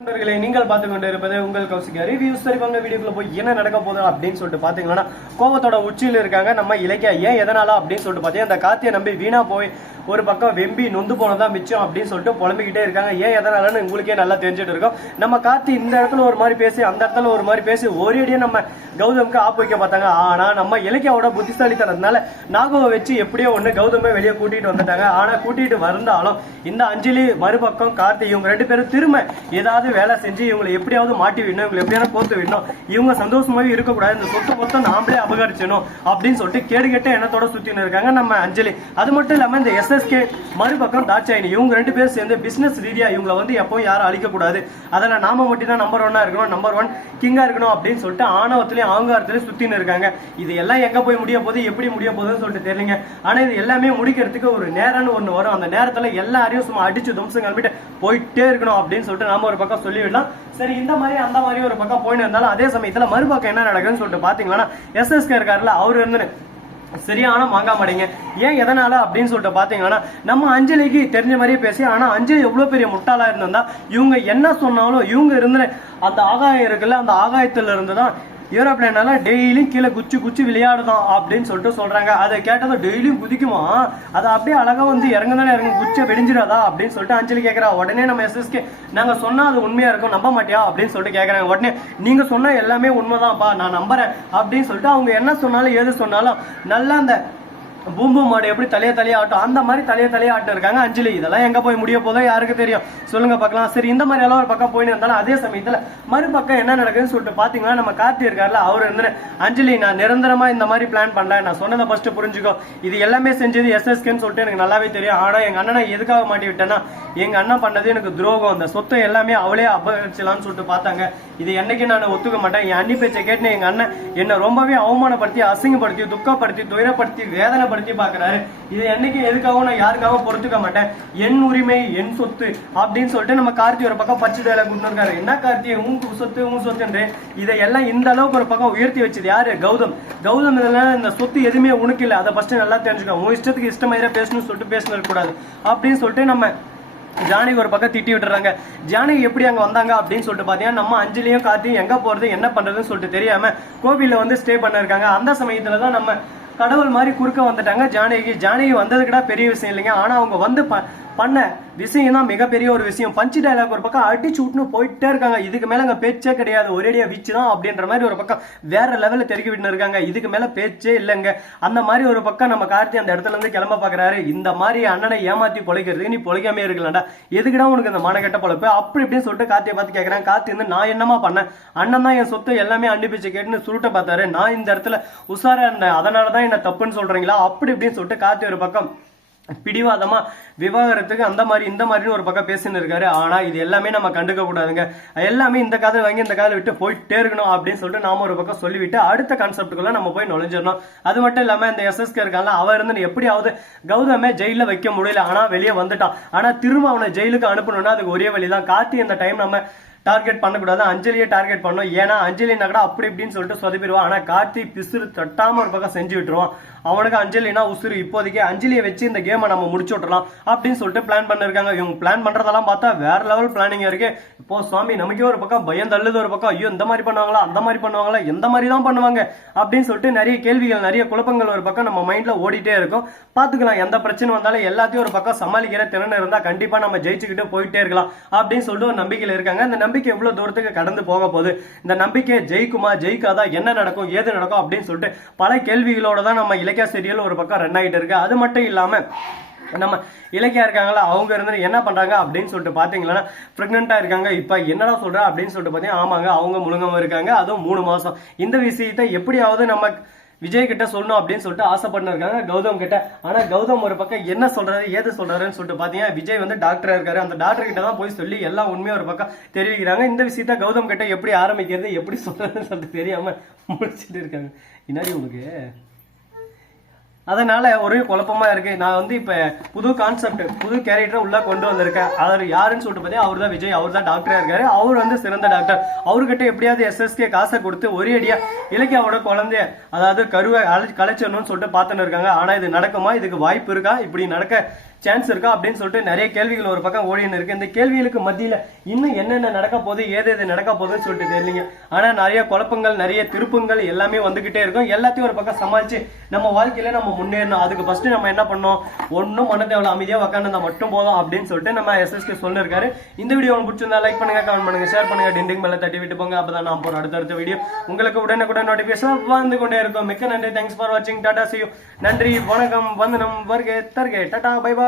நண்பர்களை நீங்கள் பார்த்து கொண்டு இருப்பது உங்கள் கௌசிகா ரிவ்யூஸ். சரி வாங்க வீடியோக்குள்ள போய் என்ன நடக்க போகுது அப்படின்னு சொல்லிட்டு பாத்தீங்கன்னா, கோபத்தோட உச்சியில் இருக்காங்க நம்ம இலக்கியா. ஏன் எதனால அப்படின்னு சொல்லிட்டு பாத்தீங்கன்னா, அந்த கார்த்தியை நம்பி வீணா போய் ஒரு பக்கம் வெம்பி நொந்து போனதான் மிச்சம் அப்படின்னு சொல்லிட்டு புலம்பிக்கிட்டே இருக்காங்க. ஏன் எதனாலன்னு உங்களுக்கே நல்லா தெரிஞ்சுட்டு இருக்கோம். நம்ம கார்த்தி இந்த இடத்துல ஒரு மாதிரி பேசி அந்த இடத்துல ஒரு மாதிரி பேசி ஒரேடியா நம்ம கௌதமுக்கு ஆப்பு வைக்க பார்த்தாங்க. ஆனா நம்ம இலக்கியாவோட புத்திசாலித்தனத்தினால நாகவை வச்சு எப்படியோ ஒண்ணு கௌதமே வெளியே கூட்டிட்டு வந்துட்டாங்க. ஆனா கூட்டிட்டு வந்தாலும் இந்த அஞ்சலி மறுபக்கம் கார்த்தி இவங்க ரெண்டு பேரும் திரும்ப ஏதாவது வேலை செஞ்சு இவங்களை எப்படியாவது மாட்டி விடணும், இவங்களை எப்படியாவது கோத்து விடணும், இவங்க சந்தோஷமாவே இருக்கக்கூடாது, இந்த சொத்து மொத்தம் நாமளே அபகரிச்சணும் அப்படின்னு சொல்லிட்டு கேடு கெட்ட எண்ணத்தோட சுத்தின்னு இருக்காங்க நம்ம அஞ்சலி. அது மட்டும் இல்லாம இந்த எஸ்எஸ்கே மறுபக்கம் தாட்சாயினி இவங்க ரெண்டு பேரும் சேர்ந்து பிசினஸ் ரீதியா இவங்களை வந்து எப்பவும் யாரும் அழிக்க கூடாது, அதில் நாம மட்டும் தான் நம்பர் 1 இருக்கணும், நம்பர் 1 கிங்கா இருக்கணும் அப்படின்னு சொல்லிட்டு ஆணவத்திலையும் ஆங்காரத்திலையும் சுத்தின்னு இருக்காங்க. இது எல்லாம் எங்க போய் முடிய போகுது, எப்படி முடிய போகுதுன்னு சொல்லிட்டு தெரியலங்க. ஆனா இது எல்லாமே முடிக்கிறதுக்கு ஒரு நேரம்னு ஒண்ணு வரும். அந்த நேரத்துல எல்லாரையும் சும்மா அடிச்சு தும்சம் கிளம்பிட்டு போயிட்டே இருக்கணும் அப்படின்னு சொல்லிட்டு நாம ஒரு பக்கம் சொல்லிவிடலாம். சரி, இந்த மாதிரி அந்த மாதிரி ஒரு பக்கம் போயின்னு இருந்தாலும் அதே சமயத்துல மறுபக்கம் என்ன நடக்குதுன்னு சொல்லிட்டு பாத்தீங்கன்னா, எஸ்எஸ்கே இருக்காருல, அவரு இருந்து சரியான மாங்கா மாடிங்க. ஏன் எதனால அப்படின்னு சொல்லிட்டு பாத்தீங்கன்னா, நம்ம அஞ்சலிக்கு தெரிஞ்ச மாதிரியே பேசி, ஆனா அஞ்சலி எவ்வளவு பெரிய முட்டாளா இருந்தா இவங்க என்ன சொன்னாலும் இவங்க இருந்து அந்த ஆகாயம் இருக்குல்ல, அந்த ஆகாயத்துல இருந்துதான் ஏரோப்ளேனால டெய்லியும் கீழே குச்சி விளையாடுதான் அப்படின்னு சொல்லிட்டு சொல்றாங்க. அதை கேட்டதும் டெய்லியும் குதிக்குமா, அதை அப்படியே அழகா வந்து இறங்குதானே இறங்கும், குச்சை வெடிஞ்சிடாதா அப்படின்னு சொல்லிட்டு அஞ்சலி கேட்கறா. உடனே நம்ம எஸ்எஸ்கே நாங்க சொன்னா அது உண்மையா இருக்கும், நம்ப மாட்டியா அப்படின்னு சொல்லிட்டு கேட்கறாங்க. உடனே நீங்க சொன்ன எல்லாமே உண்மைதான்ப்பா, நான் நம்புறேன் அப்படின்னு சொல்லிட்டு அவங்க என்ன சொன்னாலும் ஏது சொன்னாலும் நல்லா அந்த பூம்பு மாடு எப்படி தலைய ஆட்டும் அந்த மாதிரி தலைய ஆட்டம் இருக்காங்க அஞ்சலி. இதெல்லாம் எங்க போய் முடிய போதோ யாருக்கு தெரியும், சொல்லுங்க பார்க்கலாம். சரி, இந்த மாதிரி எல்லாம் ஒரு பக்கம் போயின்னு இருந்தாலும் அதே சமயத்துல மறுபக்கம் என்ன நடக்குதுன்னு சொல்லிட்டு பாத்தீங்கன்னா, நம்ம கார்த்தி இருக்காருல, அவர் இருந்து அஞ்சலி நான் நிரந்தரமா இந்த மாதிரி பிளான் பண்ணல, நான் சொன்னதை ஃபர்ஸ்ட் புரிஞ்சுக்கோ, இது எல்லாமே செஞ்சது எஸ்எஸ்கேன்னு சொல்லிட்டு எனக்கு நல்லாவே தெரியும். ஆனா எங்க அண்ணனை எதுக்காக மாட்டி விட்டேன்னா, எங்க அண்ணன் பண்ணது எனக்கு துரோகம், அந்த சொத்தை எல்லாமே அவளே அபகரிச்சலாம்னு சொல்லிட்டு பார்த்தாங்க. இது என்னைக்கு நான் ஒத்துக்க மாட்டேன். என் அண்ணி பேச்சை கேட்டு எங்க அண்ணன் என்ன ரொம்பவே அவமானப்படுத்தி, அசிங்கப்படுத்தி, துக்கப்படுத்தி, துயரப்படுத்தி, வேதனைப்படுத்தி பாக்குறாரு. இது என்னைக்கு எதுக்காகவும் நான் யாருக்காகவும் பொறுத்துக்க மாட்டேன். என் உரிமை என் சொத்து அப்படின்னு சொல்லிட்டு நம்ம கார்த்தி ஒரு பக்கம் பச்சை டயலாக் கொடுத்துருக்காரு. என்ன கார்த்தி உன் சொத்து இதையெல்லாம் இந்த அளவுக்கு ஒரு பக்கம் உயர்த்தி வச்சது யாரு? கௌதம். இதெல்லாம் இந்த சொத்து எதுவுமே உனக்கு இல்லை, அதை ஃபர்ஸ்ட் நல்லா தெரிஞ்சுக்கோ. உன் இஷ்டத்துக்கு இஷ்டமாதிரி பேசணும்னு சொல்லிட்டு பேசணும் கூடாது அப்படின்னு சொல்லிட்டு நம்ம ஜானகி ஒரு பக்கம் திட்டி விட்டுறாங்க. ஜானகி எப்படி அங்க வந்தாங்க அப்படின்னு சொல்லிட்டு பாத்தீங்கன்னா, நம்ம அஞ்சலியும் கார்த்தியும் எங்க போறது என்ன பண்றதுன்னு சொல்லிட்டு தெரியாம கோவில்ல வந்து ஸ்டே பண்ண இருக்காங்க. அந்த சமயத்துலதான் நம்ம கடவுள் மாதிரி குறுக்க வந்துட்டாங்க ஜானகி வந்ததுக்குடா பெரிய விஷயம் இல்லைங்க. ஆனா அவங்க வந்து பண்ண விஷயம் தான் மிகப்பெரிய ஒரு விஷயம். பஞ்சு டயலாக் ஒரு பக்கம் அடிச்சு விட்டுன்னு போயிட்டே இருக்காங்க. இதுக்கு மேல அங்க பேச்சே கிடையாது, ஒரேடியா வீச்சு தான் அப்படின்ற மாதிரி ஒரு பக்கம் வேற லெவல்ல தெருக்கி விட்டு இருக்காங்க. இதுக்கு மேல பேச்சே இல்லைங்க. அந்த மாதிரி ஒரு பக்கம் நம்ம கார்த்தி அந்த இடத்துல இருந்து கிளம்ப பாக்குறாரு. இந்த மாதிரி அண்ணனை ஏமாத்தி பொழைக்கிறதுக்கு நீ பொழைக்காமே இருக்கலாம்டா, எதுக்குடா உனக்கு இந்த மானகட்ட பொழைப்பு அப்படி இப்படின்னு சொல்லிட்டு கார்த்தியை பார்த்து கேட்கறேன். கார்த்தி வந்து நான் என்னமா பண்ணேன், அண்ணன் தான் என் சொத்து எல்லாமே அண்டி பிச்சை கேட்டுன்னு சுருட்ட பார்த்தாரு. நான் இந்த இடத்துல உஷாரா இருந்தேன், அதனாலதான் என்ன தப்புன்னு சொல்றீங்களா அப்படி இப்படின்னு சொல்லிட்டு கார்த்தி ஒரு பக்கம் பிடிவாதமா விவாகரத்துக்கு அந்த மாதிரி இந்த மாதிரி ஒரு பக்கம் பேசின்னு இருக்காரு. ஆனா இது எல்லாமே நம்ம கண்டுக்க கூடாதுங்க. எல்லாமே இந்த காதல் வாங்கி இந்த காதல் விட்டு போயிட்டே இருக்கணும் அப்படின்னு சொல்லிட்டு நாம ஒரு பக்கம் சொல்லிவிட்டு அடுத்த கான்செப்டுக்குள்ள நம்ம போய் நுழைஞ்சிடணும். அது மட்டும் இல்லாம இந்த எஸ்எஸ்கே இருக்காங்க, அவர் இருந்து எப்படியாவது கௌதமே ஜெயில வைக்க முடியல, ஆனா வெளியே வந்துட்டான். ஆனா திரும்ப அவனை ஜெயிலுக்கு அனுப்பணும்னா அதுக்கு ஒரே வழிதான். கார்த்தி இந்த டைம் நம்ம டார்கெட் பண்ணக்கூடாது, அஞ்சலியை டார்கெட் பண்ணணும். ஏன்னா அஞ்சலினா கூட அப்படி இப்படின்னு சொல்லிட்டு சொதப்பிடுவான். ஆனா கார்த்தி பிசுறு தட்டாம ஒரு பக்கம் செஞ்சு விட்டுருவான். அவனுக்கு அஞ்சலினா உசுறு. இப்போதைக்கு அஞ்சலியை வச்சு இந்த கேமை நம்ம முடிச்சு விட்டுறலாம் அப்படின்னு சொல்லிட்டு பிளான் பண்ணிருக்காங்க. இவங்க பிளான் பண்றதெல்லாம் பார்த்தா வேற லெவல் பிளானிங் இருக்கு. இப்போ சுவாமி நமக்கே ஒரு பக்கம் பயம் தள்ளுது, ஒரு பக்கம் ஐயோ இந்த மாதிரி பண்ணுவாங்களா அந்த மாதிரி பண்ணுவாங்களா எந்த மாதிரி தான் பண்ணுவாங்க அப்படின்னு சொல்லிட்டு நிறைய கேள்விகள் நிறைய குழப்பங்கள் ஒரு பக்கம் நம்ம மைண்ட்ல ஓடிட்டே இருக்கும். பாத்துக்கலாம், எந்த பிரச்சனை வந்தாலும் எல்லாத்தையும் ஒரு பக்கம் சமாளிக்கிற திறன் இருந்தா கண்டிப்பா நம்ம ஜெயிச்சுக்கிட்டு போயிட்டே இருக்கலாம் அப்படின்னு சொல்லிட்டு ஒரு நம்பிக்கையில இருக்காங்க. இந்த நம்பிக்கை எவ்வளவு தூரத்துக்கு கடந்து போக போகுது, இந்த நம்பிக்கை ஜெயிக்குமா ஜெயிக்காதா, என்ன நடக்கும் ஏது நடக்கும் அப்படின்னு சொல்லிட்டு பல கேள்விகளோட தான் நம்ம இலக்கிய சீரியல் ஒரு பக்கம் ரன் ஆகிட்டு இருக்கு. அது மட்டும் இல்லாம நம்ம இலக்கியா இருக்காங்களா, அவங்க இருந்து என்ன பண்றாங்க அப்படின்னு சொல்லிட்டு பாத்தீங்கன்னா, பிரெக்னெண்டா இருக்காங்க. இப்ப என்னடா சொல்ற அப்படின்னு சொல்லிட்டு பாத்தீங்கன்னா, ஆமாங்க அவங்க முழுங்காம இருக்காங்க, அதுவும் 3 மாசம். இந்த விஷயத்தை எப்படியாவது நம்ம விஜய் கிட்ட சொல்லணும் அப்படின்னு சொல்லிட்டு ஆசைப்பட்டு இருக்காங்க கௌதம் கிட்ட. ஆனா கௌதம் ஒரு பக்கம் என்ன சொல்றாரு ஏது சொல்றாருன்னு சொல்லிட்டு பாத்தீங்கன்னா, விஜய் வந்து டாக்டரா இருக்காரு, அந்த டாக்டர் கிட்ட தான் போய் சொல்லி எல்லாம் உண்மையா ஒரு பக்கம் தெரிவிக்கிறாங்க. இந்த விஷயத்த கௌதம் கிட்ட எப்படி ஆரம்பிக்கிறது எப்படி சொல்றதுன்னு சொல்லிட்டு தெரியாம முடிச்சுட்டு இருக்காங்க. இன்னாடி உனக்கு அதனால ஒரே குழப்பமா இருக்கு. நான் வந்து இப்ப புது கான்செப்ட் புது கேரக்டர் உள்ள கொண்டு வந்திருக்கேன். அவர் யாருன்னு சொல்லிட்டு பார்த்தா அவர் தான் விஜய், அவர் தான் டாக்டரா இருக்காரு, அவர் வந்து சிறந்த டாக்டர். அவர்கிட்ட எப்படியாவது எஸ்எஸ்கே காசை கொடுத்து ஒரே அடியா இலக்கியாவோட குழந்தைய அதாவது கருவை கலைச்சிடணும்னு சொல்லிட்டு பார்த்துன்னு இருக்காங்க. ஆனா இது நடக்குமா, இதுக்கு வாய்ப்பு இருக்கா, இப்படி நடக்க சான்ஸ் இருக்கா அப்படின்னு சொல்லிட்டு நிறைய கேள்விகள் ஒரு பக்கம் ஓடின்னு இருக்கு. இந்த கேள்விகளுக்கு மத்தியில இன்னும் என்னென்ன நடக்க போகுது, ஏது எது நடக்க போகுதுன்னு சொல்லிட்டு தெரியலீங்க. ஆனா நிறைய குழப்பங்கள், நிறைய திருப்பங்கள் எல்லாமே வந்துகிட்டே இருக்கும். எல்லாத்தையும் ஒரு பக்கம் சமாளிச்சு நம்ம வாழ்க்கையில நம்ம முன்னேறணும். அதுக்கு ஃபர்ஸ்ட் நம்ம என்ன பண்ணோம், ஒன்னும் பண்ண தேவையில்ல, அமைதியா உட்காந்து மட்டும் போதும் அப்படின்னு சொல்லிட்டு நம்ம SSK சொல்லிருக்காரு. இந்த வீடியோ உங்களுக்கு பிடிச்சிருந்தா லைக் பண்ணுங்க, கமெண்ட் பண்ணுங்க, ஷேர் பண்ணுங்க, டிண்டிங் மேல தட்டி விட்டு போங்க. அப்பதான் நான் போற அடுத்த வீடியோ உங்களுக்கு உடனுக்குடன் நோட்டிபிகேஷன் வந்து கொண்டே இருக்கும். மிக்க நன்றி. தேங்க்ஸ் ஃபார் வாட்சிங். Tata, see you. நன்றி, வணக்கம், வந்தனம், வருகை, தருகை, டாடா, பை பாய்.